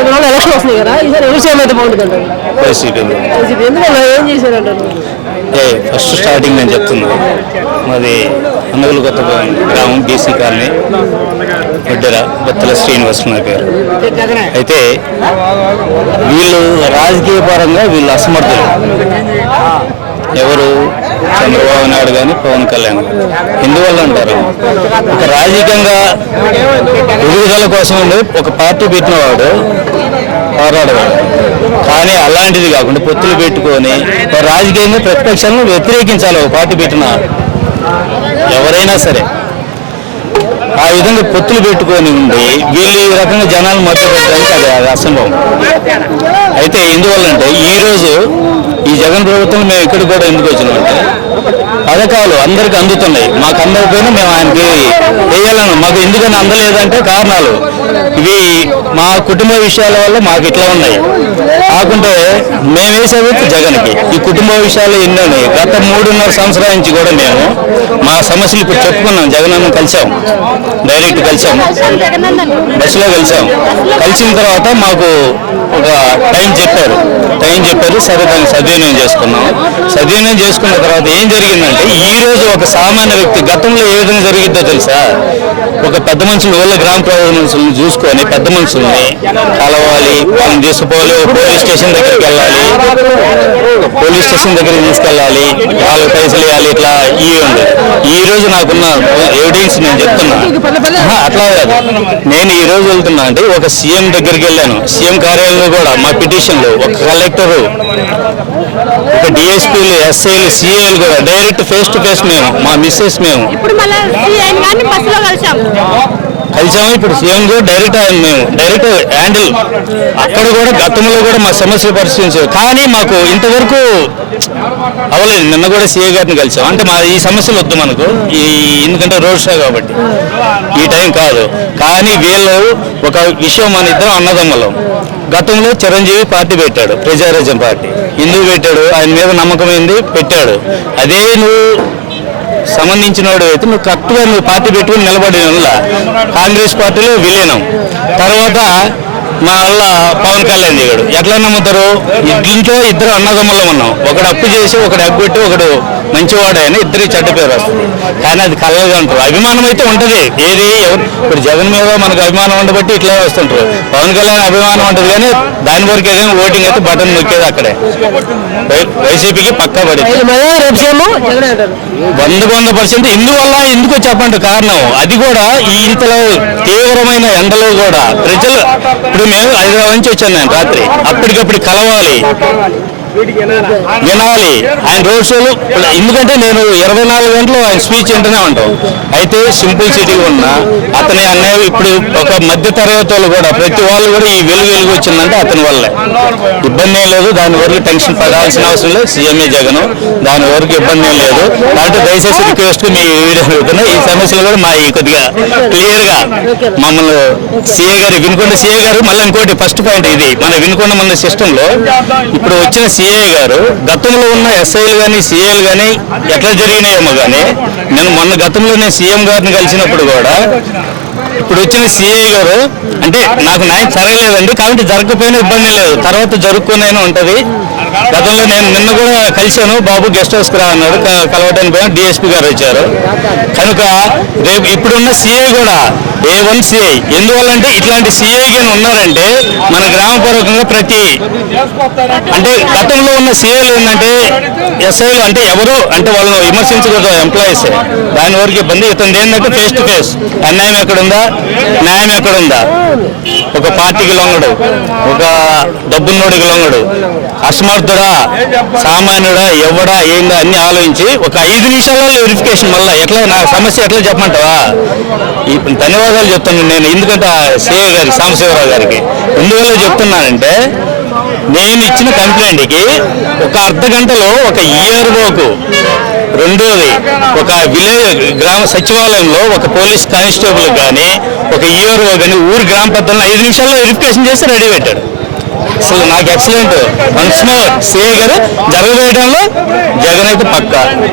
Election వస్తున్నాయి కదా, ఈసారి ఎవరు సీఎం అయితే బాగుంటుంది? ఎందుకు ఏం చేశారంటారు? ఫస్ట్ స్టార్టింగ్ నేను చెప్తున్నాను, మాది అన్నగుల కొత్త గ్రామం, బీసీ కాలనీ, బిడ్డర బత్తల శ్రీనివాస్ నా పేరు. అయితే వీళ్ళు రాజకీయ పరంగా వీళ్ళు అసమర్థులు. ఎవరు? చంద్రబాబు నాయుడు కానీ పవన్ కళ్యాణ్. ఎందువల్ల అంటారు, ఒక రాజకీయంగా ఎదుగుదల కోసం ఒక పార్టీ పెట్టినవాడు పోరాడవాడు. కానీ అలాంటిది కాకుండా పొత్తులు పెట్టుకొని రాజకీయంగా ప్రతిపక్షాలను వ్యతిరేకించాలి. ఒక పార్టీ పెట్టిన ఎవరైనా సరే ఆ విధంగా పొత్తులు పెట్టుకొని ఉండి వీళ్ళు ఈ రకంగా జనాలు మద్దతుపెట్టడానికి అది అసంభవం. అయితే ఎందువల్లంటే ఈరోజు ఈ జగన్ ప్రభుత్వం మేము ఇక్కడ కూడా ఎందుకు వచ్చినామంటే పథకాలు అందరికీ అందుతున్నాయి, మాకు అందరికైనా మేము ఆయనకి వేయాలను. మాకు ఎందుకని అందలేదంటే కారణాలు ఇవి మా కుటుంబ విషయాల వల్ల మాకు ఇట్లా ఉన్నాయి. కాకుంటే మేము వేసేది జగన్కి. ఈ కుటుంబ విషయాలు ఎన్నో ఉన్నాయి. గత 3.5 సంవత్సరాల నుంచి కూడా మేము మా సమస్యలు ఇప్పుడు చెప్పుకున్నాం. జగన్ అన్న కలిసాం, డైరెక్ట్ కలిసాం, బస్సులో కలిసాం. కలిసిన తర్వాత మాకు ఒక టైం చెప్పారు. సరే దాన్ని సద్వినియోగం చేసుకున్నాం. సద్వినియోగం చేసుకున్న తర్వాత ఏం జరిగిందంటే ఈరోజు ఒక సామాన్య వ్యక్తి గతంలో ఏ విధంగా జరిగిద్దో తెలుసా? ఒక పెద్ద మనుషులు వాళ్ళ గ్రామ మనుషులను చూసుకొని పెద్ద మనుషుల్ని కలవాలి, వాళ్ళని తీసుకుపోవాలి, పోలీస్ స్టేషన్ దగ్గరికి వెళ్ళాలి, పోలీస్ స్టేషన్ దగ్గరికి తీసుకెళ్ళాలి, వాళ్ళకి పైసలు ఇవ్వాలి. ఇట్లా ఇవి ఉంది. ఈ రోజు నాకున్న ఎవిడెన్స్ నేను చెప్తున్నా. అట్లా కాదు, నేను ఈ రోజు వెళ్తున్నా అంటే ఒక సీఎం దగ్గరికి వెళ్ళాను. సీఎం కార్యాలయంలో కూడా మా పిటిషన్లు, ఒక కలెక్టరు, ఒక డిఎస్పీలు, ఎస్ఐలు, సిఐలు కూడా డైరెక్ట్ ఫేస్ టు ఫేస్ మేము, మా మిస్సెస్ మేము కలిసాము. ఇప్పుడు సీఎం కూడా డైరెక్ట్ మేము డైరెక్ట్ హ్యాండిల్. అక్కడ కూడా గతంలో కూడా మా సమస్యలు పరిశీలించారు, కానీ మాకు ఇంతవరకు అవ్వలేదు. నిన్న కూడా సీఏ గారిని కలిసాం. అంటే మా ఈ సమస్యలు వద్దు మనకు, ఎందుకంటే రోడ్ షో కాబట్టి ఈ టైం కాదు. కానీ వీళ్ళు ఒక విషయం, మన ఇద్దరం అన్నదమ్ములం. గతంలో చిరంజీవి పార్టీ పెట్టాడు, ప్రజారాజ్యం పార్టీ. ఎందుకు పెట్టాడు? ఆయన మీద నమ్మకం ఏంది పెట్టాడు. అదే నువ్వు సంబంధించిన వాడు అయితే నువ్వు కరెక్ట్గా నువ్వు పార్టీ పెట్టుకుని నిలబడిన వల్ల కాంగ్రెస్ పార్టీలో విలీనం. తర్వాత మా వల్ల పవన్ కళ్యాణ్ దిగాడు. ఎట్లా నమ్ముతారు? ఇంట్లో ఇద్దరు అన్నదమ్ములం ఉన్నాం. ఒకడు అప్పు చేసి ఒకడు ఎగ్గొట్టి ఒకడు మంచివాడు అని ఇద్దరికి చెడ్డ పేరు వస్తుంది. కానీ అది కలగా ఉంటారు. అభిమానం అయితే ఉంటుంది. ఏది ఇప్పుడు జగన్ మీద మనకు అభిమానం ఉండబట్టి ఇట్లా వస్తుంటారు. పవన్ కళ్యాణ్ అభిమానం ఉంటుంది, కానీ దాని వరకు ఏదైనా ఓటింగ్ అయితే బటన్ నొక్కేది అక్కడే. వైసీపీకి పక్కా పడింది 100%. ఇందువల్ల ఎందుకో చెప్పండి కారణం. అది కూడా ఈ ఇంతలో తీవ్రమైన ఎండలో కూడా ప్రజలు, ఇప్పుడు మేము హైదరాబాద్ నుంచి వచ్చాను నేను రాత్రి, అప్పటికప్పుడు కలవాలి, వినాలి ఆయన రోడ్ షోలు. ఎందుకంటే నేను 24 గంటలు ఆయన స్పీచ్ వింటూనే ఉంటాం. అయితే సింపుల్ సిటీ ఉన్న అతని అన్నయ్య ఇప్పుడు ఒక మధ్య తరగతి వాళ్ళు కూడా ప్రతి వాళ్ళు కూడా ఈ వెలుగు వచ్చిందంటే అతని వల్లే. ఇబ్బంది ఏం లేదు, దాని వరకు టెన్షన్ పడాల్సిన అవసరం లేదు. సీఎంఏ జగన్, దాని వరకు ఇబ్బంది ఏం లేదు. కాబట్టి దయచేసి రిక్వెస్ట్ మీ వీడియో అడుగుతున్నా, ఈ సమస్యలు కూడా మా కొద్దిగా క్లియర్గా మమ్మల్ని సీఏ గారు, వినుకొండ సీఏ గారు. మళ్ళీ ఇంకోటి ఫస్ట్ పాయింట్ ఇది, మన వినుకొండ మన సిస్టంలో ఇప్పుడు వచ్చిన సీఏ గారు గతంలో ఉన్న ఎస్ఐలు కానీ సీఏలు కానీ ఎట్లా జరిగినాయేమో, కానీ నేను మొన్న గతంలో నేను సీఎం గారిని కలిసినప్పుడు కూడా ఇప్పుడు వచ్చిన సీఐ గారు అంటే నాకు న్యాయం జరగలేదండి, కాబట్టి జరగకపోయినా ఇబ్బంది లేదు, తర్వాత జరుపుకునే ఉంటుంది. గతంలో నేను నిన్న కూడా కలిశాను, బాబు గెస్ట్ హౌస్కి రా అన్నాడు, కలవటానికి పోయాను, డిఎస్పీ గారు వచ్చారు. కనుక రేపు ఇప్పుడున్న సీఐ కూడా A1 సిఐ. ఎందువల్లంటే ఇట్లాంటి సిఐ కానీ ఉన్నారంటే మన గ్రామపూర్వకంగా ప్రతి అంటే గతంలో ఉన్న సిఐలు ఏంటంటే ఎస్ఐలు అంటే ఎవరు అంటే వాళ్ళను విమర్శించకూడదు, ఎంప్లాయీస్. దాని వరకు ఇబ్బంది. ఇతను ఏంటంటే ఫేస్ టు ఫేస్ అన్యాయం ఎక్కడుందా, న్యాయం ఎక్కడుందా, ఒక పార్టీకి లొంగడు, ఒక డబ్బున్నోడికి లొంగడు, అసమర్థుడా సామాన్యుడా ఎవడా ఏందా అన్ని ఆలోచించి ఒక 5 నిమిషాలలో వెరిఫికేషన్. మళ్ళీ ఎట్లా నా సమస్య ఎట్లా చెప్పమంటావా? ఇప్పుడు ధన్యవాదాలు చెప్తున్నాను నేను, ఎందుకంటే సిఐ గారికి, సాంబశివరావు గారికి. ఎందువల్ల చెప్తున్నానంటే నేను ఇచ్చిన కంప్లైంట్కి ఒక అర్ధ గంటలో ఒక ఈఆర్ఓకు, రెండోది ఒక విలేజ్ గ్రామ సచివాలయంలో ఒక పోలీస్ కానిస్టేబుల్ కానీ ఒక ఈఆర్ఓ కానీ ఊరు గ్రామ పెద్దలను 5 నిమిషాల్లో వెరిఫికేషన్ చేసి రెడీ పెట్టాడు. అసలు నాకు ఎక్సలెంట్. వన్స్ మోర్ సిఐ గారు జరగవేయడంలో జగన్ అయితే పక్కా.